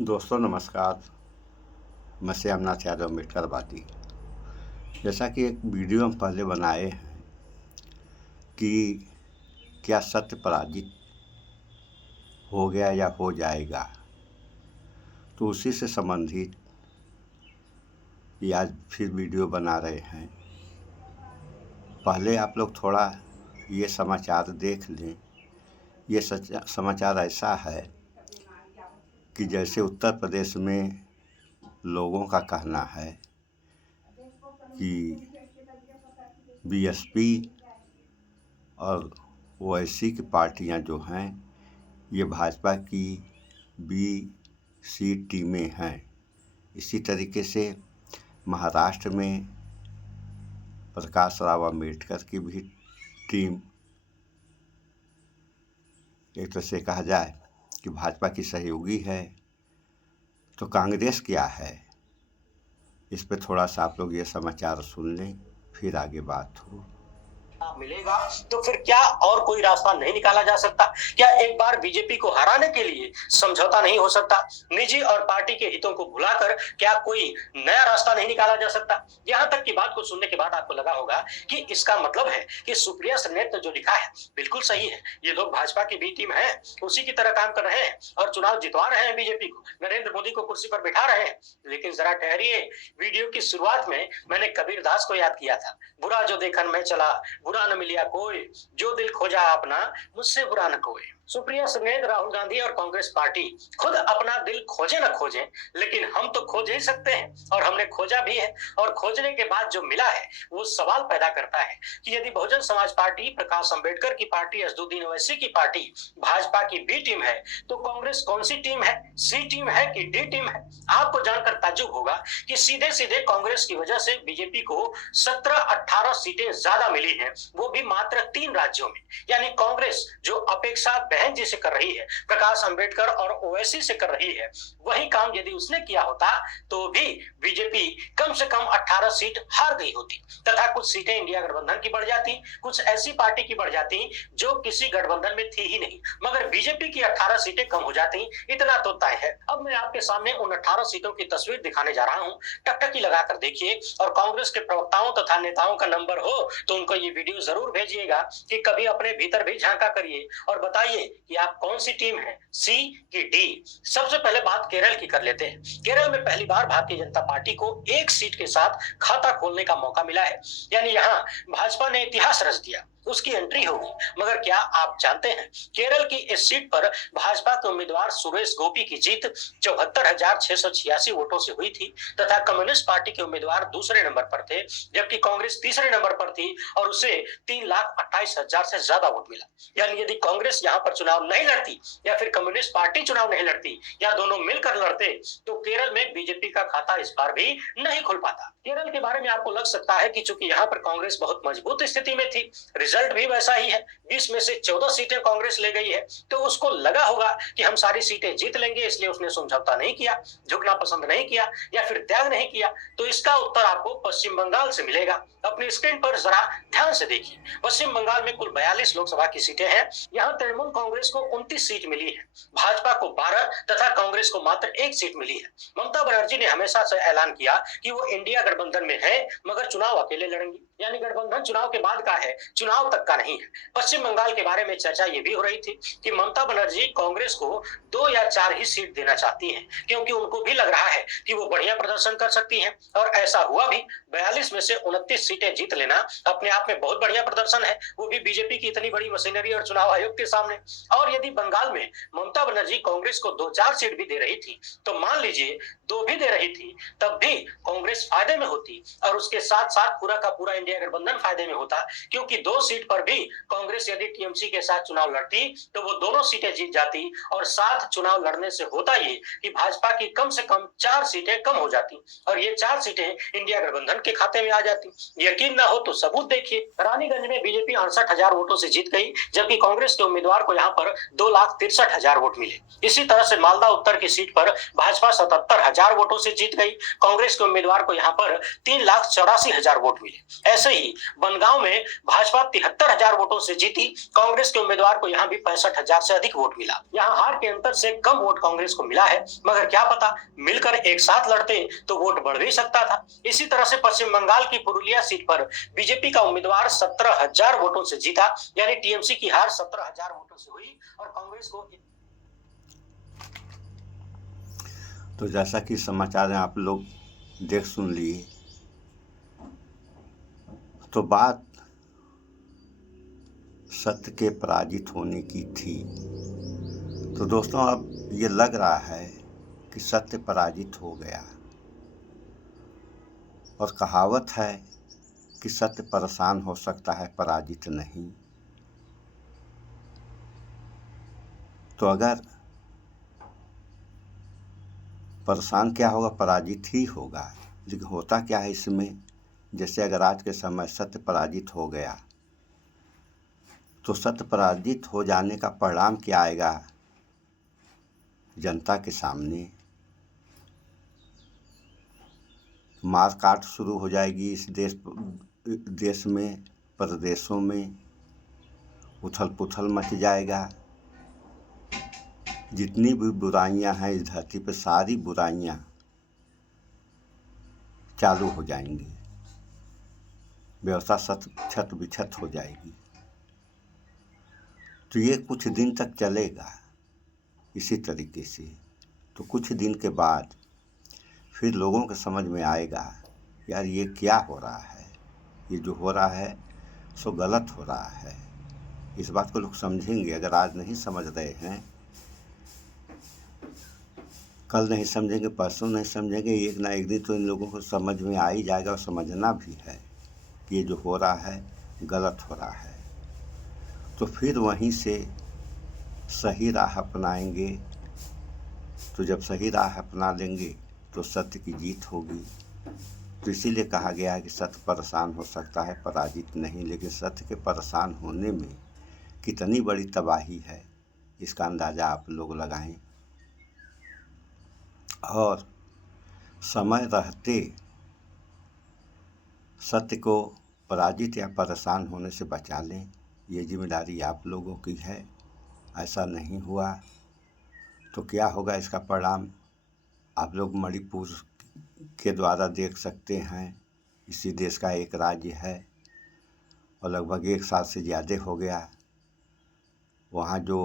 दोस्तों नमस्कार। मैं श्यामनाथ यादव अम्बेडकर वादी। जैसा कि एक वीडियो हम पहले बनाए हैं कि क्या सत्य पराजित हो गया या हो जाएगा, तो उसी से संबंधित ये आज फिर वीडियो बना रहे हैं। पहले आप लोग थोड़ा ये समाचार देख लें। ये समाचार ऐसा है कि जैसे उत्तर प्रदेश में लोगों का कहना है कि बीएसपी और ओवैसी की पार्टियां जो हैं ये भाजपा की बी सी टीमें हैं। इसी तरीके से महाराष्ट्र में प्रकाश राव अम्बेडकर की भी टीम, एक तरह से कहा जाए कि भाजपा की सहयोगी है। तो कांग्रेस क्या है, इस पे थोड़ा सा आप लोग ये समाचार सुन लें, फिर आगे बात हो। मिलेगा तो फिर क्या और कोई रास्ता नहीं निकाला जा सकता? क्या एक बार बीजेपी को हराने के लिए समझौता नहीं हो सकता? निजी और पार्टी के हितों को भुलाकर क्या कोई नया रास्ता नहीं निकाला जा सकता? यहां तक की बात को सुनने के बाद आपको लगा होगा कि इसका मतलब है कि सुप्रिया श्रीनेत ने जो लिखा है बिल्कुल सही है। ये लोग भाजपा की बी टीम है, उसी की तरह काम कर रहे हैं और चुनाव जितवा रहे हैं बीजेपी को, नरेंद्र मोदी को कुर्सी पर बिठा रहे हैं। लेकिन जरा ठहरिए, वीडियो की शुरुआत में मैंने कबीर दास को याद किया था, बुरा जो देखन में चला बुरा न मिलिया कोई, जो दिल खोजा अपना मुझसे बुरा न कोई। सुप्रिया श्रीनेत, राहुल गांधी और कांग्रेस पार्टी खुद अपना दिल खोजे न खोजे, लेकिन हम तो खोज ही सकते हैं और हमने खोजा भी है। और खोजने के बाद जो मिला है वो सवाल पैदा करता है कि यदि बहुजन समाज पार्टी, प्रकाश अंबेडकर की पार्टी, असदुद्दीन ओवैसी की पार्टी भाजपा की बी टीम है, तो कांग्रेस कौन सी टीम है? सी टीम है कि डी टीम है? आपको जानकर ताज्जुब होगा कि सीधे सीधे कांग्रेस की वजह से बीजेपी को 17-18 सीटें ज्यादा मिली हैं, वो भी मात्र 3 राज्यों में। यानी कांग्रेस जो अपेक्षा बहन जी से कर रही है, प्रकाश अंबेडकर और ओवैसी से कर रही है, वही काम यदि उसने किया होता तो भी बीजेपी कम से कम 18 सीट हार गई होती तथा कुछ सीटें इंडिया गठबंधन की बढ़ जाती, कुछ ऐसी पार्टी की बढ़ जाती जो किसी गठबंधन में थी ही नहीं, मगर बीजेपी की 18 सीटें कम हो जाती। इतना तो तय है। अब मैं आपके सामने उन 18 सीटों की तस्वीर दिखाने जा रहा हूं, टकटकी लगाकर देखिए और कांग्रेस के प्रवक्ताओं तथा नेताओं का नंबर हो तो उनको ये वीडियो जरूर भेजिएगा कि कभी अपने भीतर भी झांका करिए और बताइए कि आप कौन सी टीम है, सी की डी। सबसे पहले बात केरल की कर लेते हैं। केरल में पहली बार भारतीय जनता पार्टी को 1 सीट के साथ खाता खोलने का मौका मिला है, यानी यहाँ भाजपा ने इतिहास रच दिया, उसकी एंट्री होगी। मगर क्या आप जानते हैं केरल की इस सीट पर भाजपा के उम्मीदवार सुरेश गोपी की जीत 74,686 वोटों से हुई थी तथा कम्युनिस्ट पार्टी के उम्मीदवार दूसरे नंबर पर थे, जबकि कांग्रेस तीसरे नंबर पर थी और उसे 3,28,000 से ज्यादा वोट मिला। यानी यदि कांग्रेस यहाँ पर चुनाव नहीं लड़ती या फिर कम्युनिस्ट पार्टी चुनाव नहीं लड़ती या दोनों मिलकर लड़ते तो केरल में बीजेपी का खाता इस बार भी नहीं खुल पाता। केरल के बारे में आपको लग सकता है कि चूंकि यहाँ पर कांग्रेस बहुत मजबूत स्थिति में थी, रिजल्ट भी वैसा ही है, 20 में से 14 सीटें कांग्रेस ले गई है, तो उसको लगा होगा कि हम सारी सीटें जीत लेंगे, इसलिए उसने समझौता नहीं किया, झुकना पसंद नहीं किया या फिर त्याग नहीं किया। तो इसका उत्तर आपको पश्चिम बंगाल से मिलेगा। अपनी स्क्रीन पर जरा ध्यान से देखिए। पश्चिम बंगाल में कुल 42 लोकसभा की सीटें हैं। यहाँ तृणमूल कांग्रेस को 29 सीट मिली है, भाजपा को 12 तथा कांग्रेस को मात्र 1 सीट मिली है। ममता बनर्जी ने हमेशा से ऐलान किया कि वो इंडिया गठबंधन में है, मगर चुनाव अकेले लड़ेंगी, यानी गठबंधन चुनाव के बाद का है, चुनाव तक का नहीं है। पश्चिम बंगाल के बारे में चर्चा ये भी हो रही थी कि ममता बनर्जी कांग्रेस को 2 या 4 ही सीट देना चाहती हैं, क्योंकि उनको भी लग रहा है कि वो बढ़िया प्रदर्शन कर सकती हैं और ऐसा हुआ भी। 42 में से 29 सीटें जीत लेना अपने आप में बहुत बढ़िया प्रदर्शन है, वो भी बीजेपी की इतनी बड़ी मशीनरी और चुनाव आयोग के सामने। और यदि बंगाल में ममता बनर्जी कांग्रेस को 2-4 सीट भी दे रही थी, तो मान लीजिए 2 भी दे रही थी, तब भी कांग्रेस फायदे में होती और उसके साथ साथ पूरा का पूरा इंडिया गठबंधन फायदे में होता, क्योंकि 2 सीट पर भी कांग्रेस यदि टीएमसी के साथ चुनाव लड़ती तो वो दोनों सीटें जीत जाती और साथ चुनाव लड़ने से होता ये कि भाजपा की कम से कम 4 सीटें कम हो जाती और ये 4 सीटें इंडिया गठबंधन के खाते में आ जाती। यकीन ना हो तो सबूत देखिए। रानीगंज में बीजेपी 68,000 वोटों से जीत गई, जबकि कांग्रेस के उम्मीदवार को यहाँ पर 2,63,000 वोट मिले। इसी तरह से मालदा उत्तर की सीट पर भाजपा 77,000 वोटों से जीत गई, कांग्रेस के उम्मीदवार को यहाँ पर 3,84,000 वोट मिले। ऐसे ही बनगांव में भाजपा 73,000 वोटों से जीती। कांग्रेस के उम्मीदवार को यहाँ भी 65,000 से अधिक वोट मिला। यहाँ हार के अंतर से कम वोट कांग्रेस को मिला है, मगर क्या पता मिलकर एक साथ लड़ते तो वोट बढ़ भी सकता था। इसी तरह से पश्चिम बंगाल की पुरुलिया सीट पर बीजेपी का उम्मीदवार 17,000 वोटों से जीता, यानी टीएमसी की हार 17,000 वोटों से हुई और कांग्रेस को। तो जैसा कि समाचार आप लोग देख सुन लिए, तो बात सत्य के पराजित होने की थी। तो दोस्तों अब ये लग रहा है कि सत्य पराजित हो गया, और कहावत है कि सत्य परेशान हो सकता है, पराजित नहीं। तो अगर परेशान क्या होगा, पराजित ही होगा। लेकिन होता क्या है इसमें, जैसे अगर आज के समय सत्य पराजित हो गया तो सत्य पराजित हो जाने का परिणाम क्या आएगा जनता के सामने। मार काट शुरू हो जाएगी इस देश में, प्रदेशों में उथल पुथल मच जाएगा। जितनी भी बुराइयां हैं इस धरती पर, सारी बुराइयां चालू हो जाएंगी, व्यवस्था छत बिछत हो जाएगी। तो ये कुछ दिन तक चलेगा इसी तरीके से। तो कुछ दिन के बाद फिर लोगों के समझ में आएगा, यार ये क्या हो रहा है, ये जो हो रहा है सो गलत हो रहा है। इस बात को लोग समझेंगे। अगर आज नहीं समझ रहे हैं, कल नहीं समझेंगे, परसों नहीं समझेंगे, एक ना एक दिन तो इन लोगों को समझ में आ ही जाएगा। और समझना भी है कि ये जो हो रहा है गलत हो रहा है। तो फिर वहीं से सही राह अपनाएंगे। तो जब सही राह अपना लेंगे तो सत्य की जीत होगी। तो इसीलिए कहा गया है कि सत्य परेशान हो सकता है, पराजित नहीं। लेकिन सत्य के परेशान होने में कितनी बड़ी तबाही है, इसका अंदाज़ा आप लोग लगाएं। और समय रहते सत्य को पराजित या परेशान होने से बचा लें। ये जिम्मेदारी आप लोगों की है। ऐसा नहीं हुआ तो क्या होगा, इसका परिणाम आप लोग मणिपुर के द्वारा देख सकते हैं। इसी देश का एक राज्य है और लगभग 1 साल से ज़्यादा हो गया। वहाँ जो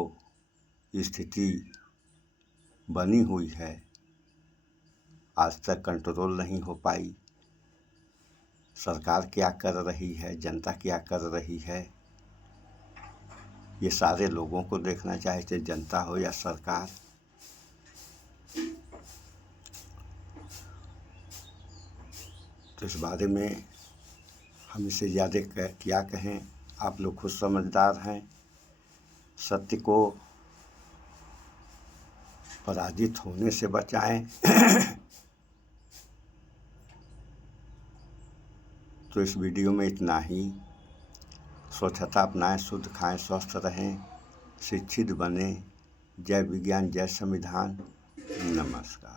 स्थिति बनी हुई है आज तक कंट्रोल नहीं हो पाई। सरकार क्या कर रही है, जनता क्या कर रही है, ये सारे लोगों को देखना चाहिए, चाहे जनता हो या सरकार। तो इस बारे में हम इससे ज़्यादा क्या कहें, आप लोग खुद समझदार हैं। सत्य को पराजित होने से बचाएं। तो इस वीडियो में इतना ही। स्वच्छता अपनाएं, शुद्ध खाएं, स्वस्थ रहें, शिक्षित बनें। जय विज्ञान, जय संविधान। नमस्कार।